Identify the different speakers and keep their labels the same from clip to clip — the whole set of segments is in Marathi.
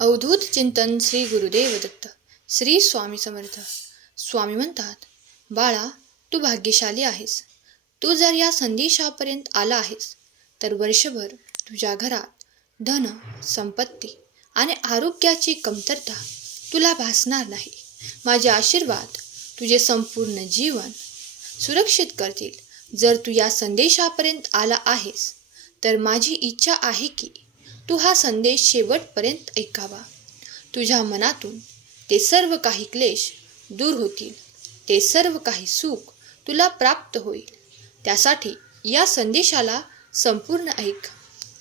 Speaker 1: अवधूत चिंतन श्री गुरुदेव दत्त श्री स्वामी समर्थ. स्वामी म्हणतात बाळा तू भाग्यशाली आहेस. तू जर या संदेशापर्यंत आला आहेस तर वर्षभर तुझ्या घरात धन संपत्ती आणि आरोग्याची कमतरता तुला भासणार नाही. माझे आशीर्वाद तुझे संपूर्ण जीवन सुरक्षित करतील. जर तू या संदेशापर्यंत आला आहेस तर माझी इच्छा आहे की तू हा संदेश शेवटपर्यंत ऐकावा. तुझ्या मनातून ते सर्व काही क्लेश दूर होतील. ते सर्व काही सुख तुला प्राप्त होईल. त्यासाठी या संदेशाला संपूर्ण ऐक.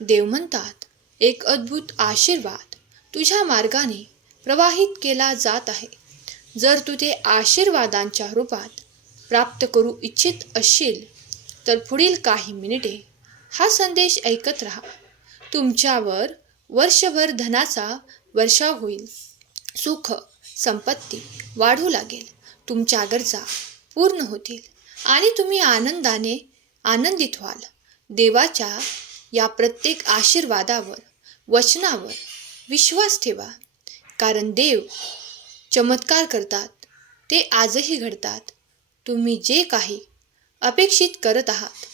Speaker 1: देव म्हणतात एक अद्भुत आशीर्वाद तुझ्या मार्गाने प्रवाहित केला जात आहे. जर तू ते आशीर्वादांच्या रूपात प्राप्त करू इच्छित असशील तर पुढील काही मिनिटे हा संदेश ऐकत राहा. तुमच्यावर वर्षभर धनाचा वर्षाव होईल. सुख संपत्ती वाढू लागेल. तुमच्या गरजा पूर्ण होतील. आणि तुम्ही आनंदाने आनंदित व्हाल. देवाच्या या प्रत्येक आशीर्वादावर वचनावर विश्वास ठेवा. कारण देव चमत्कार करतात. ते आजही घडतात. तुम्ही जे काही अपेक्षित करत आहात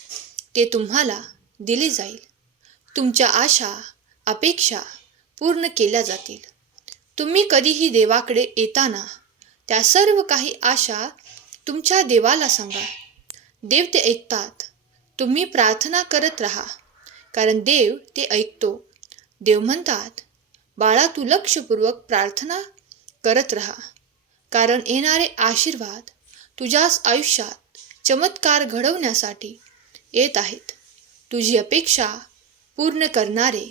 Speaker 1: ते तुम्हाला दिले जाईल. तुमच्या आशा अपेक्षा पूर्ण केल्या जातील. तुम्ही कधीही देवाकडे येताना त्या सर्व काही आशा तुमच्या देवाला सांगा. देव ते ऐकतात. तुम्ही प्रार्थना करत राहा. कारण देव ते ऐकतो. देव म्हणतात बाळा तू लक्षपूर्वक प्रार्थना करत राहा. कारण येणारे आशीर्वाद तुझ्याच आयुष्यात चमत्कार घडवण्यासाठी येत आहेत. तुझी अपेक्षा पूर्ण करणारे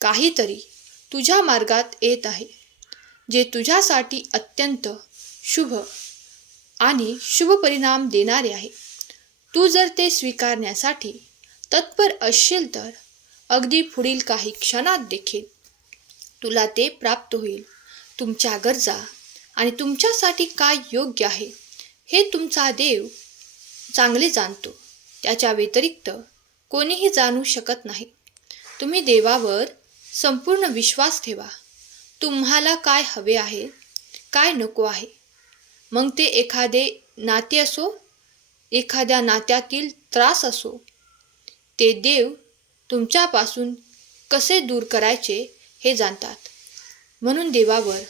Speaker 1: काहीतरी तुझ्या मार्गात येत आहे जे तुझ्यासाठी अत्यंत शुभ आणि शुभ परिणाम देणारे आहे. तू जर ते स्वीकारण्यासाठी तत्पर असशील तर अगदी पुढील काही क्षणात देखील तुला ते प्राप्त होईल. तुमच्या गरजा आणि तुमच्यासाठी काय योग्य आहे हे तुमचा देव चांगले जाणतो. त्याच्या व्यतिरिक्त कोणीही जाणू शकत नाही. तुम्ही देवावर संपूर्ण विश्वास ठेवा. तुम्हाला काय हवे आहे काय नको आहे? मग ते एखादे नाते असो एखाद्या नात्यातील त्रास असो ते देव तुमच्यापासून कसे दूर करायचे हे जाणतात. म्हणून देवावर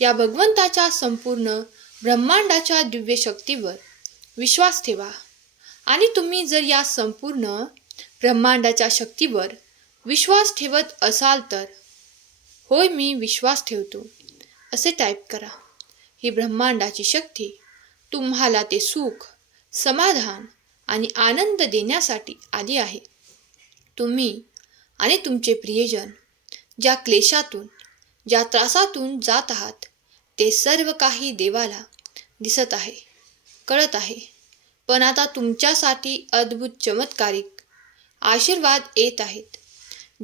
Speaker 1: या भगवंताच्या संपूर्ण ब्रह्मांडाच्या दिव्य शक्तीवर विश्वास ठेवा. आणि तुम्ही जर या संपूर्ण ब्रह्मांडाच्या शक्तीवर विश्वास ठेवत असाल तर? होय मी विश्वास ठेवतो. असे टाईप करा. ही ब्रह्मांडाची शक्ती. तुम्हाला ते सुख समाधान आणि आनंद देण्यासाठी आली आहे. तुम्ही आणि तुमचे प्रियजन ज्या क्लेशातून ज्या त्रासातून जात आहात ते सर्व काही देवाला दिसत आहे कळत आहे. पण आता तुमच्यासाठी अद्भुत चमत्कारिक आशीर्वाद येत आहेत.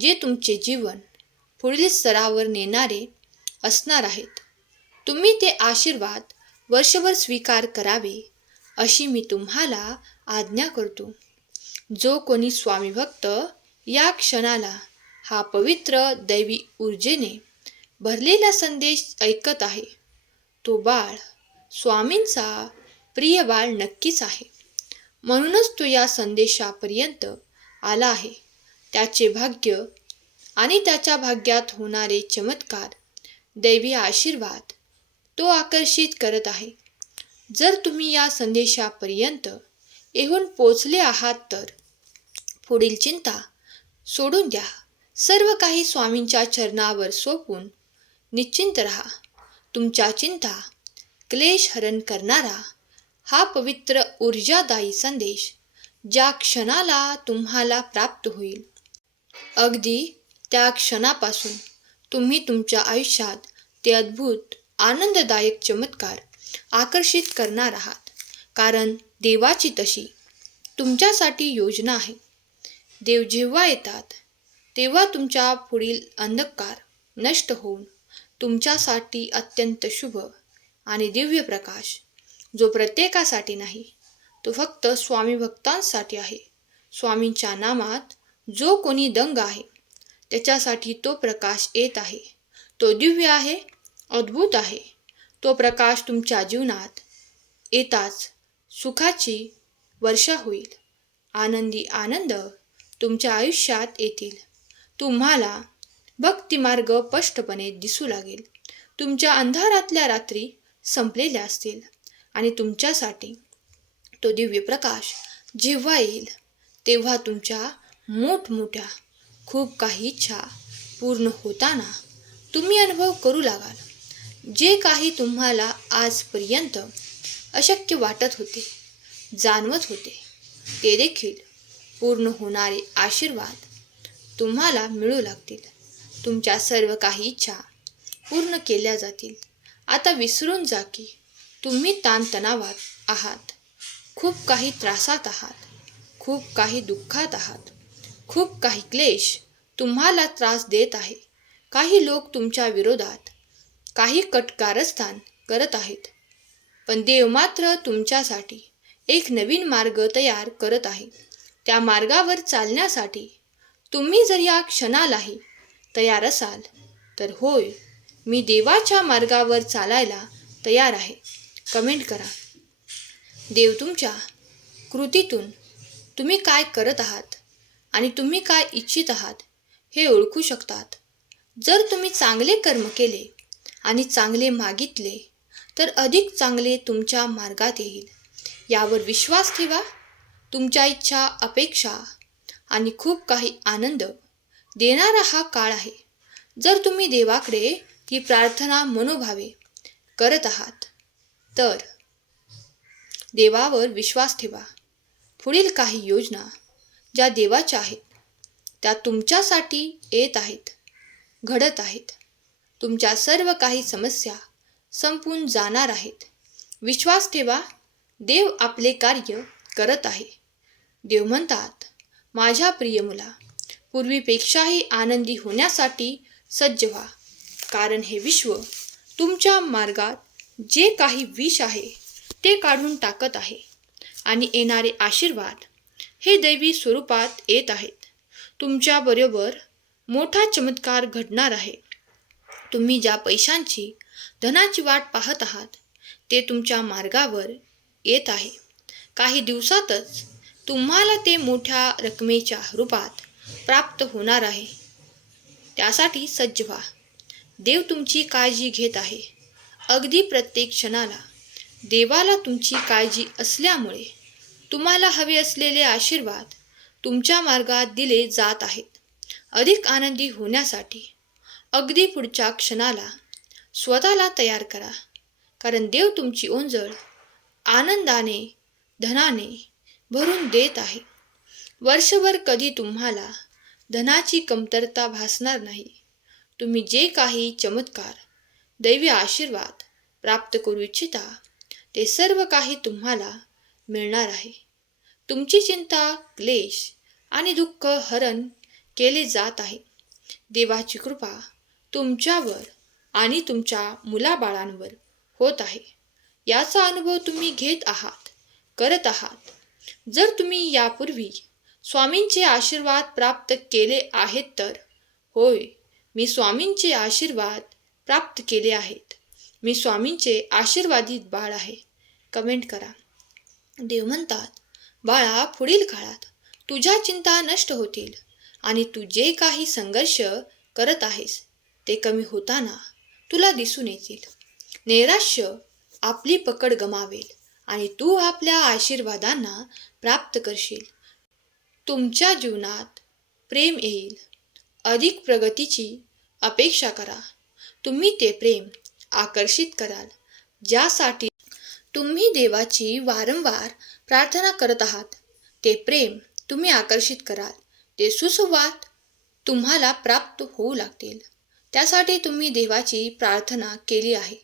Speaker 1: जे तुमचे जीवन पुढील स्तरावर नेणारे असणार आहेत. तुम्ही ते आशीर्वाद वर्षभर स्वीकार करावे अशी मी तुम्हाला आज्ञा करतो. जो कोणी स्वामीभक्त या क्षणाला हा पवित्र दैवी ऊर्जेने भरलेला संदेश ऐकत आहे तो बाळ स्वामींचा प्रिय बाळ नक्कीच आहे. म्हणूनच तो या संदेशापर्यंत आला आहे. त्याचे भाग्य आणि त्याच्या भाग्यात होणारे चमत्कार दैवी आशीर्वाद तो आकर्षित करत आहे. जर तुम्ही या संदेशापर्यंत येऊन पोचले आहात तर पुढील चिंता सोडून द्या. सर्व काही स्वामींच्या चरणावर सोपून निश्चिंत राहा. तुमच्या चिंता क्लेश हरण करणारा हा पवित्र ऊर्जादायी संदेश ज्या क्षणाला तुम्हाला प्राप्त होईल. अगदी त्या क्षणापासून तुम्ही तुमच्या आयुष्यात ते अद्भुत आनंददायक चमत्कार आकर्षित करणार आहात. कारण देवाची तशी तुमच्यासाठी योजना आहे. देव जेव्हा येतात तेव्हा तुमच्या पुढील अंधकार नष्ट होऊन तुमच्यासाठी अत्यंत शुभ आणि दिव्य प्रकाश जो प्रत्येकासाठी नाही तो फक्त स्वामी भक्तांसाठी आहे. स्वामींच्या नामात जो कोणी दंग आहे त्याच्यासाठी तो प्रकाश येत आहे. तो दिव्य आहे अद्भुत आहे. तो प्रकाश तुमच्या जीवनात येताच सुखाची वर्षा होईल. आनंदी आनंद तुमच्या आयुष्यात येतील. तुम्हाला भक्तिमार्ग स्पष्टपणे दिसू लागेल. तुमच्या अंधारातल्या रात्री संपलेल्या असतील आणि तुमच्यासाठी तो दिव्य प्रकाश जेव्हा येईल तेव्हा तुमच्या मोठमोठ्या खूप काही इच्छा पूर्ण होताना तुम्ही अनुभव करू लागाल. जे काही तुम्हाला आजपर्यंत अशक्य वाटत होते जाणवत होते ते देखील पूर्ण होणारे आशीर्वाद तुम्हाला मिळू लागतील. तुमच्या सर्व काही इच्छा पूर्ण केल्या जातील. आता विसरून जा की तुम्ही ताणतणावात आहात. खूप काही त्रासात आहात. खूप काही दुःखात आहात. खूप काही क्लेश तुम्हाला त्रास देत आहे. काही लोक तुमच्या विरोधात काही कटकारस्थान करत आहेत. पण देव मात्र तुमच्यासाठी एक नवीन मार्ग तयार करत आहे. त्या मार्गावर चालण्यासाठी तुम्ही जर या क्षणालाही तयार असाल तर होय मी देवाच्या मार्गावर चालायला तयार आहे. कमेंट करा. देव तुमच्या कृतीतून तुम्ही काय करत आहात? आणि तुम्ही काय इच्छित आहात हे ओळखू शकतात. जर तुम्ही चांगले कर्म केले आणि चांगले मागितले तर अधिक चांगले तुमच्या मार्गात येईल. यावर विश्वास ठेवा. तुमच्या इच्छा अपेक्षा आणि खूप काही आनंद देणारा हा काळ आहे. जर तुम्ही देवाकडे ही प्रार्थना मनोभावे करत आहात तर देवावर विश्वास ठेवा. पुढील काही योजना ज्या देवाच्या आहेत त्या तुमच्यासाठी येत आहेत घडत आहेत. तुमच्या सर्व काही समस्या संपून जाणार आहेत. विश्वास ठेवा देव आपले कार्य करत आहे. देव म्हणतात माझ्या प्रिय मुला पूर्वीपेक्षाही आनंदी होण्यासाठी सज्ज व्हा. कारण हे विश्व तुमच्या मार्गात जे काही विष आहे ते काढून टाकत आहे. आणि येणारे आशीर्वाद हे दैवी स्वरूपात येत आहेत. तुमच्याबरोबर मोठा चमत्कार घडणार आहे. तुम्ही ज्या पैशांची धनाची वाट पाहत आहात ते तुमच्या मार्गावर येत आहे. काही दिवसातच तुम्हाला ते मोठ्या रकमेच्या रूपात प्राप्त होणार आहे. त्यासाठी सज्ज व्हा. देव तुमची काळजी घेत आहे. अगदी प्रत्येक क्षणाला देवाला तुमची काळजी असल्यामुळे तुम्हाला हवे असलेले आशीर्वाद तुमच्या मार्गात दिले जात आहेत. अधिक आनंदी होण्यासाठी अगदी पुढच्या क्षणाला स्वतःला तयार करा. कारण देव तुमची ओंजळ आनंदाने धनाने भरून देत आहे. वर्षभर कधी तुम्हाला धनाची कमतरता भासणार नाही. तुम्ही जे काही चमत्कार दैवी आशीर्वाद प्राप्त करू इच्छिता ते सर्व काही तुम्हाला मिळणार आहे. तुमची चिंता क्लेश आणि दुःख हरण केले जात आहे. देवाची कृपा तुमच्यावर आणि तुमच्या मुलाबाळांवर होत आहे. याचा अनुभव तुम्ही घेत आहात करत आहात. जर तुम्ही यापूर्वी स्वामींचे आशीर्वाद प्राप्त केले आहेत तर होय मी स्वामींचे आशीर्वाद प्राप्त केले आहेत. मी स्वामींचे आशीर्वादित बाळ आहे. कमेंट करा. देव म्हणतात बाळा पुढील काळात तुझ्या चिंता नष्ट होतील आणि तू जे काही संघर्ष करत आहेस ते कमी होताना तुला दिसून येतील. नैराश्य आपली पकड गमावेल आणि तू आपल्या आशीर्वादांना प्राप्त करशील. तुमच्या जीवनात प्रेम येईल. अधिक प्रगतीची अपेक्षा करा. तुम्ही ते प्रेम आकर्षित कराल ज्यासाठी तुम्ही देवाची वारंवार प्रार्थना करत आहात. ते प्रेम तुम्ही आकर्षित कराल. ते सुसंवाद तुम्हाला प्राप्त होऊ लागतील. त्यासाठी तुम्ही देवाची प्रार्थना केली आहे.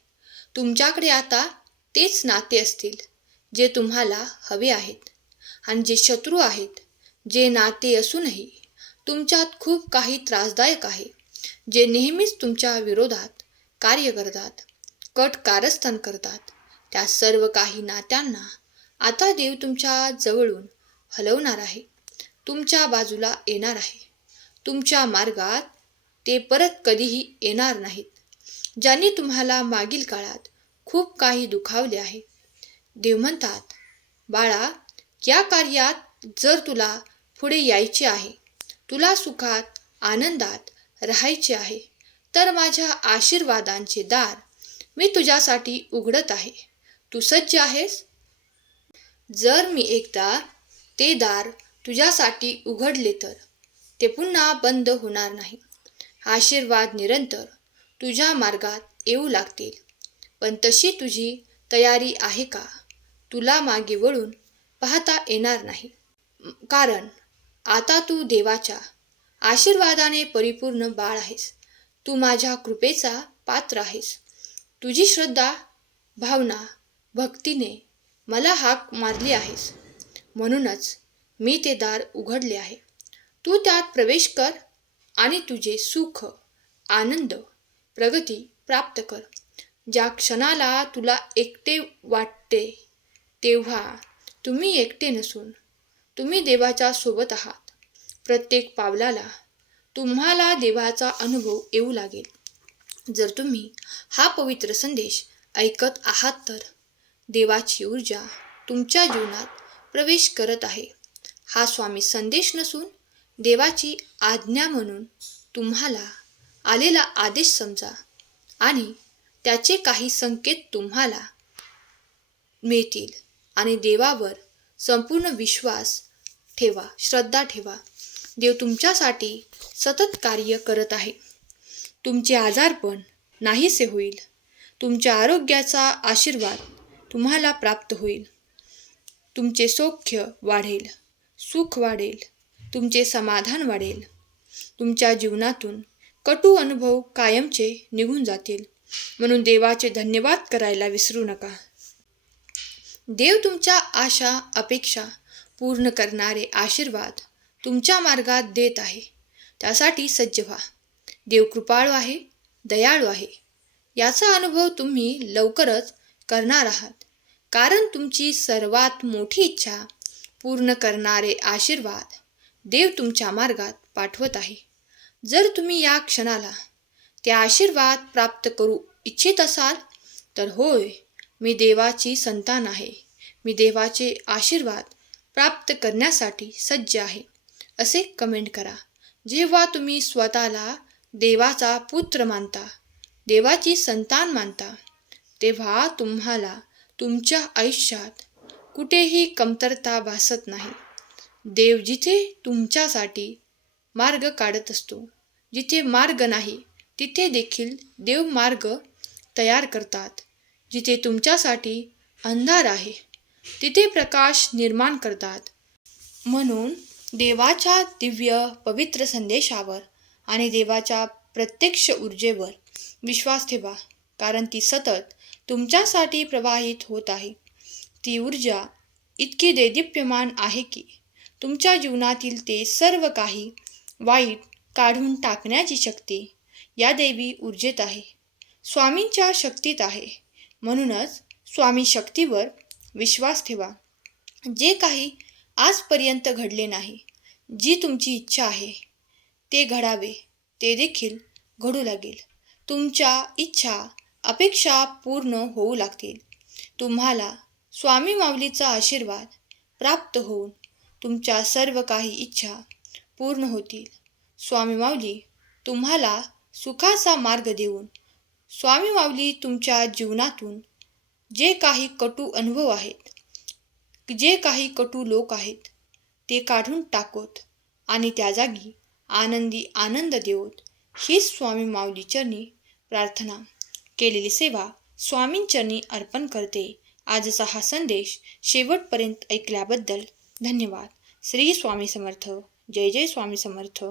Speaker 1: तुमच्याकडे आता तेच नाते असतील जे तुम्हाला हवे आहेत आणि जे शत्रू आहेत जे नाते असूनही तुमच्यात खूप काही त्रासदायक आहे जे नेहमीच तुमच्या विरोधात कार्य करतात कट कारस्थान करतात. त्या सर्व काही नात्यांना आता देव तुमच्या जवळून हलवणार आहे. तुमच्या बाजूला येणार आहे. तुमच्या मार्गात ते परत कधीही येणार नाहीत. ज्यांनी तुम्हाला मागील काळात खूप काही दुखावले आहे देव म्हणतात बाळा या कार्यात जर तुला पुढे यायचे आहे तुला सुखात आनंदात राहायचे आहे तर माझ्या आशीर्वादांचे दार मी तुझ्यासाठी उघडत आहे. तू सज्ज आहेस? जर मी एकदा ते दार तुझ्यासाठी उघडले तर ते पुन्हा बंद होणार नाही. आशीर्वाद निरंतर तुझ्या मार्गात येऊ लागतील. पण तशी तुझी तयारी आहे का? तुला मागे वळून पाहता येणार नाही. कारण आता तू देवाच्या आशीर्वादाने परिपूर्ण बाळ आहेस. तू माझ्या कृपेचा पात्र आहेस. तुझी श्रद्धा भावना भक्तीने मला हाक मारली आहेस. म्हणूनच मी ते दार उघडले आहे. तू त्यात प्रवेश कर आणि तुझे सुख आनंद प्रगती प्राप्त कर. ज्या क्षणाला तुला एकटे वाटते तेव्हा तुम्ही एकटे नसून तुम्ही देवाच्या सोबत आहात. प्रत्येक पावलाला तुम्हाला देवाचा अनुभव येऊ लागेल. जर तुम्ही हा पवित्र संदेश ऐकत आहात तर देवाची ऊर्जा तुमच्या जीवनात प्रवेश करत आहे. हा स्वामी संदेश नसून देवाची आज्ञा म्हणून तुम्हाला आलेला आदेश समजा आणि त्याचे काही संकेत तुम्हाला मिळतील आणि देवावर संपूर्ण विश्वास ठेवा श्रद्धा ठेवा. देव तुमच्यासाठी सतत कार्य करत आहे. तुमचे आजारपण नाहीसे होईल. तुमच्या आरोग्याचा आशीर्वाद तुम्हाला प्राप्त होईल. तुमचे सौख्य वाढेल. सुख वाढेल. तुमचे समाधान वाढेल. तुमच्या जीवनातून कटू अनुभव कायमचे निघून जातील. म्हणून देवाचे धन्यवाद करायला विसरू नका. देव तुमच्या आशा अपेक्षा पूर्ण करणारे आशीर्वाद तुमच्या मार्गात देत आहे. त्यासाठी सज्ज व्हा. देव कृपाळू आहे दयाळू आहे. याचा अनुभव तुम्ही लवकरच करणार आहात. कारण तुमची सर्वात मोठी इच्छा पूर्ण करणारे आशीर्वाद देव तुमच्या मार्गात पाठवत आहे. जर तुम्ही या क्षणाला ते आशीर्वाद प्राप्त करू इच्छित असाल तर होय मी देवाची संतान आहे. मी देवाचे आशीर्वाद प्राप्त करण्यासाठी सज्ज आहे. असे कमेंट करा. जेव्हा तुम्ही स्वतःला देवाचा पुत्र मानता देवाची संतान मानता तेव्हा तुम्हाला तुमच्या आयुष्यात कुठेही कमतरता भासत नाही. देव जिथे तुमच्यासाठी मार्ग काढत असतो जिथे मार्ग नाही तिथे देखील देव मार्ग तयार करतात. जिथे तुमच्यासाठी अंधार आहे तिथे प्रकाश निर्माण करतात. म्हणून देवाच्या दिव्य पवित्र संदेशावर आणि देवाच्या प्रत्यक्ष ऊर्जेवर विश्वास ठेवा कारण ती सतत तुमच्यासाठी प्रवाहित होत आहे. ती ऊर्जा इतकी देदीप्यमान आहे की तुमच्या जीवनातील ते सर्व काही वाईट काढून टाकण्याची शक्ती या देवी ऊर्जेत आहे. स्वामींच्या शक्तीत आहे. म्हणूनच स्वामी शक्तीवर विश्वास ठेवा. जे काही आजपर्यंत घडले नाही जी तुमची इच्छा आहे ते घडावे ते देखील घडू लागेल. तुमच्या इच्छा अपेक्षा पूर्ण होऊ लागतील. तुम्हाला स्वामी माऊलीचा आशीर्वाद प्राप्त होऊन तुमच्या सर्व काही इच्छा पूर्ण होतील. स्वामी माऊली तुम्हाला सुखाचा मार्ग देऊन स्वामी माऊली तुमच्या जीवनातून जे काही कटू अनुभव आहेत जे काही कटू लोक आहेत ते काढून टाकोत आणि त्या जागी आनंदी आनंद देवोत हीच स्वामी माऊलीचरणी प्रार्थना. केलेली सेवा स्वामींचरणी अर्पण करते. आजचा हा संदेश शेवटपर्यंत ऐकल्याबद्दल धन्यवाद. श्री स्वामी समर्थ. जय जय स्वामी समर्थ.